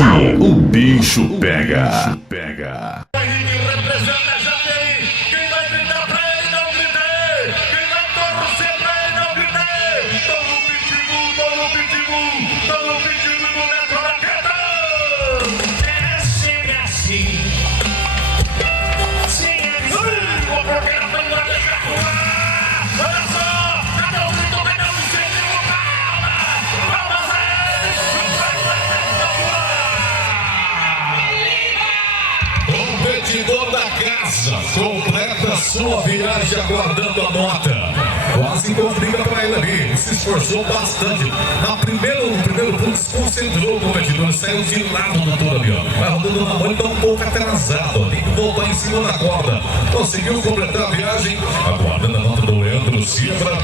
Aqui o bicho pega. Representa Jacareí. Quem vai gritar pra ele não gritei. Quem vai torcer pra ele não gritei. Tô no pitbull, tô no pitbull. Tô no pitbull, moleque da queda. É sempre assim. Sim, é assim. Vou procurar pra não deixar voar. Olha só. Cada um gritou, cada um sente uma palma. Palmas a ele. Competidor da casa, completa sua viagem aguardando a nota. Quase complica pra ele ali, ele se esforçou bastante. No primeiro ponto se concentrou o competidor, saiu de lado do touro ali, ó. Vai rodando na mão e tá um pouco atrasado, tem que voltar em cima da corda. Conseguiu completar a viagem, aguardando a nota do Leandro Silva.